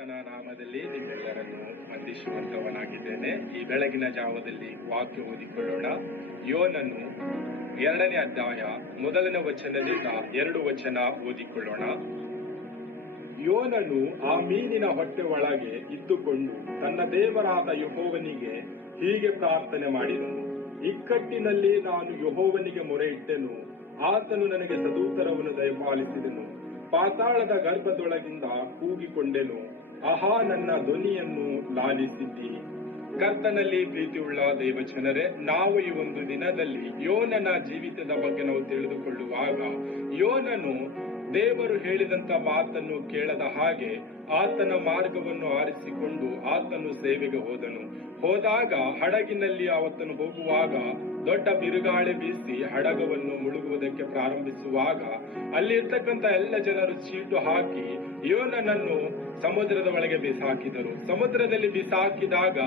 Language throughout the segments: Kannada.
ಕರ್ತನ ನಾಮದಲ್ಲಿ ನಿಮ್ಮೆಲ್ಲರನ್ನು ವಂದಿಸುವಂತವನಾಗಿದ್ದೇನೆ ಈ ಬೆಳಗಿನ ಜಾವದಲ್ಲಿ ವಾಕ್ಯ ಓದಿಕೊಳ್ಳೋಣ. ಯೋನನ್ನು ಎರಡನೇ ಅಧ್ಯಾಯ ಮೊದಲನೇ ವಚನದಿಂದ ಎರಡು ವಚನ ಓದಿಕೊಳ್ಳೋಣ. ಯೋನನು ಆ ಮೀನಿನ ಹೊಟ್ಟೆ ಒಳಗೆ ಇದ್ದುಕೊಂಡು ತನ್ನ ದೇವರಾದ ಯಹೋವನಿಗೆ ಹೀಗೆ ಪ್ರಾರ್ಥನೆ ಮಾಡಿದನು. ಇಕ್ಕಟ್ಟಿನಲ್ಲಿ ನಾನು ಯಹೋವನಿಗೆ ಮೊರೆ ಇಟ್ಟೆನು ಆತನು ನನಗೆ ಸದೂತರವನ್ನು ದಯಪಾಲಿಸಿದನು. ಪಾತಾಳದ ಗರ್ಭದೊಳಗಿಂದ ಕೂಗಿಕೊಂಡೆನು. ಆಹಾ, ನನ್ನ ಧ್ವನಿಯನ್ನು ಲಾಲಿಸಿದ್ದಿ. ಕರ್ತನಲ್ಲಿ ಪ್ರೀತಿಯುಳ್ಳ ದೇವಜನರೇ, ನಾವು ಈ ಒಂದು ದಿನದಲ್ಲಿ ಯೋನನ ಜೀವಿತದ ಬಗ್ಗೆ ನಾವು ತಿಳಿದುಕೊಳ್ಳುವಾಗ, ಯೋನನು ದೇವರು ಹೇಳಿದಂತ ಮಾತನ್ನು ಕೇಳದ ಹಾಗೆ ಆತನ ಮಾರ್ಗವನ್ನು ಆರಿಸಿಕೊಂಡು ಆತನು ಸೇವೆಗೆ ಹೋದನು. ಹೋದಾಗ ಹಡಗಿನಲ್ಲಿ ಆತನು ಹೋಗುವಾಗ ದೊಡ್ಡ ಬಿರುಗಾಳಿ ಬೀಸಿ ಹಡಗವನ್ನು ಮುಳುಗುವುದಕ್ಕೆ ಪ್ರಾರಂಭಿಸುವಾಗ, ಅಲ್ಲಿರ್ತಕ್ಕಂಥ ಎಲ್ಲ ಜನರು ಚೀಟು ಹಾಕಿ ಯೋನನನ್ನು ಸಮುದ್ರದ ಒಳಗೆ ಬಿಸಾಕಿದರು. ಸಮುದ್ರದಲ್ಲಿ ಬಿಸಾಕಿದಾಗ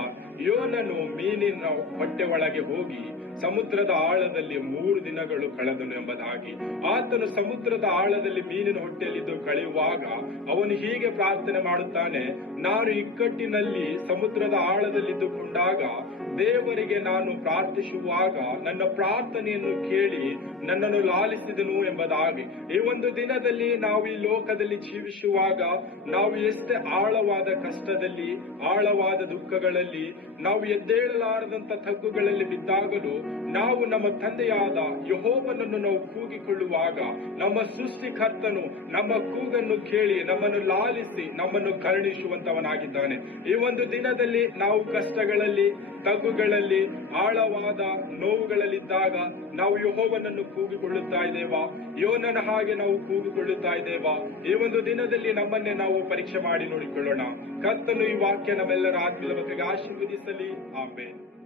ಯೋನನು ಮೀನಿನ ಹೊಟ್ಟೆ ಒಳಗೆ ಹೋಗಿ ಸಮುದ್ರದ ಆಳದಲ್ಲಿ ಮೂರು ದಿನಗಳು ಕಳೆದನು ಎಂಬುದಾಗಿ ಆತನು ಸಮುದ್ರದ ಆಳದಲ್ಲಿ ಮೀನಿನ ಹೊಟ್ಟೆಯಲ್ಲಿದ್ದು ಕಳೆಯುವಾಗ ಅವನು ಹೀಗೆ ಪ್ರಾರ್ಥನೆ ಮಾಡುತ್ತಾನೆ, ನಾನು ಇಕ್ಕಟ್ಟಿನಲ್ಲಿ ಸಮುದ್ರದ ಆಳದಲ್ಲಿದ್ದುಕೊಂಡಾಗ ದೇವರಿಗೆ ನಾನು ಪ್ರಾರ್ಥಿಸುವಾಗ ನನ್ನ ಪ್ರಾರ್ಥನೆಯನ್ನು ಕೇಳಿ ನನ್ನನ್ನು ಲಾಲಿಸಿದನು ಎಂಬುದಾಗಿ. ಈ ಒಂದು ದಿನದಲ್ಲಿ ನಾವು ಈ ಲೋಕದಲ್ಲಿ ಜೀವಿಸುವಾಗ ನಾವು ಎಷ್ಟೇ ಆಳವಾದ ಕಷ್ಟದಲ್ಲಿ, ಆಳವಾದ ದುಃಖಗಳಲ್ಲಿ ನಾವು ಎದ್ದೇಳಲಾರದಂತ ತಗ್ಗುಗಳಲ್ಲಿ ಬಿದ್ದಾಗಲೂ ನಾವು ನಮ್ಮ ತಂದೆಯಾದ ಯಹೋವನನ್ನು ನಾವು ಕೂಗಿಕೊಳ್ಳುವಾಗ ನಮ್ಮ ಸೃಷ್ಟಿಕರ್ತನು ನಮ್ಮ ಕೂಗನ್ನು ಕೇಳಿ ನಮ್ಮನ್ನು ಲಾಲಿಸಿ ನಮ್ಮನ್ನು ಕರುಣಿಸುವಂತವನಾಗಿದ್ದಾನೆ ಈ ಒಂದು ದಿನದಲ್ಲಿ ನಾವು ಕಷ್ಟಗಳಲ್ಲಿ, ತಗ್ಗುಗಳಲ್ಲಿ, ಆಳವಾದ ನೋವುಗಳಲ್ಲಿದ್ದಾಗ ನಾವು ಯಹೋವನನ್ನು ಕೂಗಿಕೊಳ್ಳುತ್ತಾ ಇದ್ದೇವಾ? ಯೋನನ ಹಾಗೆ ನಾವು ಕೂಗಿಕೊಳ್ಳುತ್ತಾ ಇದ್ದೇವಾ? ಈ ಒಂದು ದಿನದಲ್ಲಿ ನಮ್ಮನ್ನೇ ನಾವು ಪರೀಕ್ಷೆ ಮಾಡಿ ನೋಡಿಕೊಳ್ಳೋಣ. ಕರ್ತನು ಈ ವಾಕ್ಯ ನಮ್ಮೆಲ್ಲರ ಆತ್ಮೀಯ Cristo ali. Amém.